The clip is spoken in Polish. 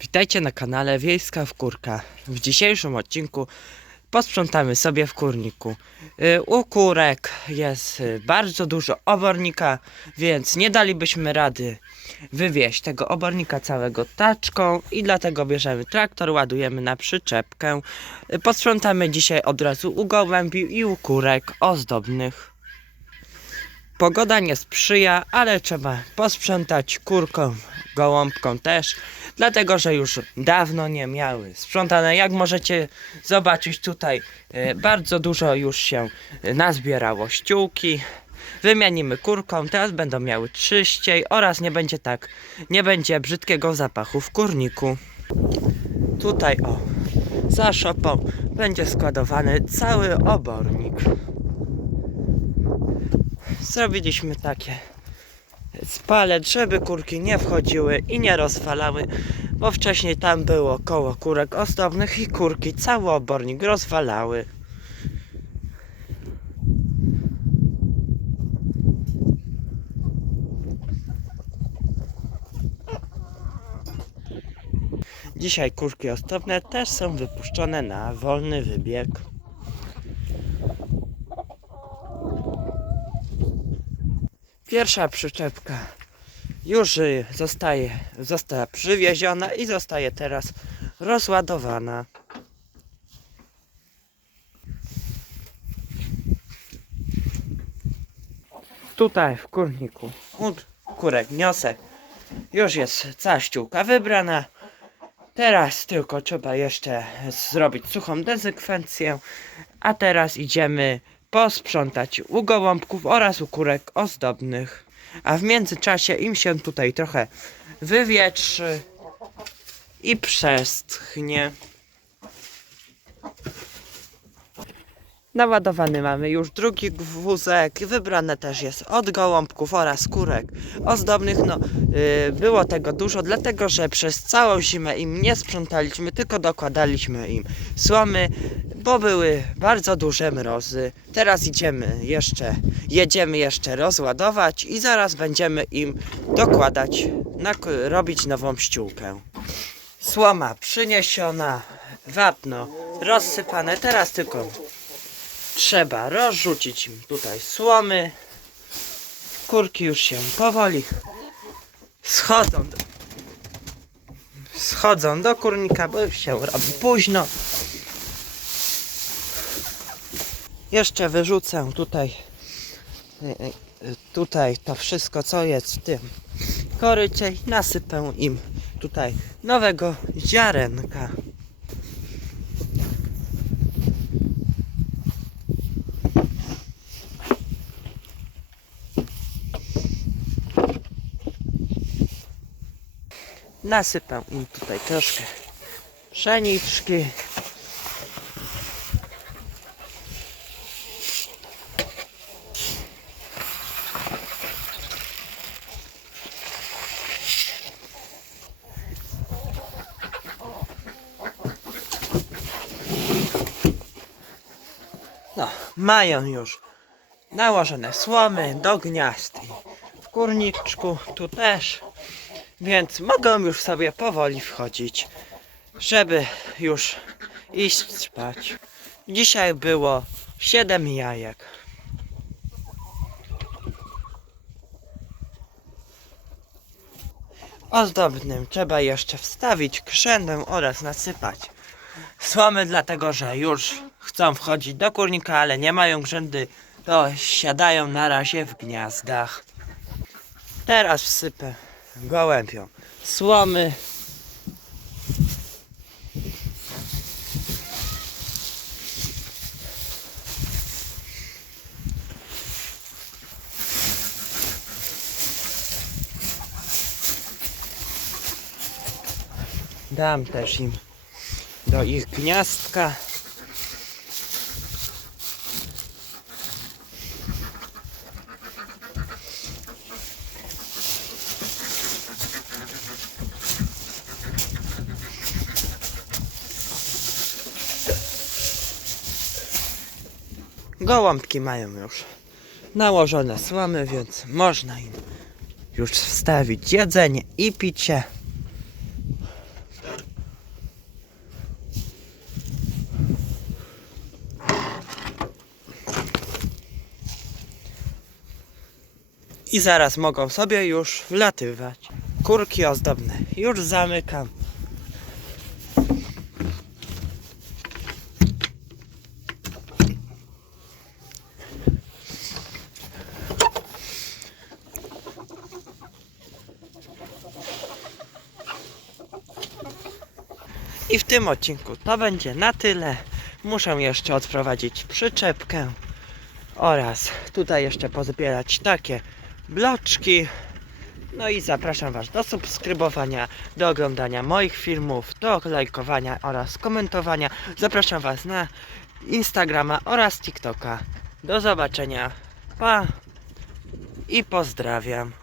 Witajcie na kanale Wiejska Wkórka. W dzisiejszym odcinku posprzątamy sobie w kurniku. Y, U kurek jest y, bardzo dużo obornika, więc nie dalibyśmy rady wywieźć tego obornika całego taczką i dlatego bierzemy traktor, ładujemy na przyczepkę. Y, Posprzątamy dzisiaj od razu u gołębi i u kurek ozdobnych. Pogoda nie sprzyja, ale trzeba posprzątać kurkom, gołąbkom też, dlatego że już dawno nie miały sprzątane. Jak możecie zobaczyć tutaj, e, bardzo dużo już się nazbierało ściółki. Wymienimy kurkom, teraz będą miały czyściej oraz nie będzie tak, nie będzie brzydkiego zapachu w kurniku. Tutaj o, za szopą będzie składowany cały obornik zrobiliśmy takie spalet, żeby kurki nie wchodziły i nie rozwalały, bo wcześniej tam było koło kurek ozdobnych i kurki cały obornik rozwalały. Dzisiaj kurki ozdobne też są wypuszczone na wolny wybieg. Pierwsza przyczepka już y, zostaje, została przywieziona i zostaje teraz rozładowana. Tutaj w kurniku od kurek niosę już jest cała ściółka wybrana. Teraz tylko trzeba jeszcze zrobić suchą dezykwencję, a teraz idziemy posprzątać u gołąbków oraz u kurek ozdobnych. A w międzyczasie im się tutaj trochę wywietrzy i przeschnie. Naładowany mamy już drugi wózek, wybrane też jest od gołąbków oraz kurek ozdobnych. No, yy, było tego dużo, dlatego że przez całą zimę im nie sprzątaliśmy, tylko dokładaliśmy im słomy, bo były bardzo duże mrozy. Teraz idziemy jeszcze, jedziemy jeszcze rozładować i zaraz będziemy im dokładać, robić nową ściółkę. Słoma przyniesiona, wapno rozsypane, teraz tylko trzeba rozrzucić im tutaj słomy. Kurki już się powoli schodzą do, schodzą do kurnika, bo już się robi późno. Jeszcze wyrzucę tutaj tutaj to wszystko co jest w tym korycie i nasypę im tutaj nowego ziarenka. Nasypę im tutaj troszkę pszeniczki. No, mają już nałożone słomy do gniazd w kurniczku tu też, więc mogą już sobie powoli wchodzić, żeby już iść spać. Dzisiaj było 7 jajek. Ozdobnym trzeba jeszcze wstawić krzędę oraz nasypać słomy, dlatego że już chcą wchodzić do kurnika, ale nie mają grzędy, to siadają na razie w gniazdach. Teraz wsypę gołębiom słomy. Dam też im do ich gniazdka. Gołąbki mają już nałożone słomy, więc można im już wstawić jedzenie i picie. I zaraz mogą sobie już wlatywać. Kurki ozdobne. Już zamykam. I w tym odcinku to będzie na tyle. Muszę jeszcze odprowadzić przyczepkę oraz tutaj jeszcze pozbierać takie bloczki. No i zapraszam Was do subskrybowania, do oglądania moich filmów, do lajkowania oraz komentowania. Zapraszam Was na Instagrama oraz TikToka. Do zobaczenia. Pa i pozdrawiam.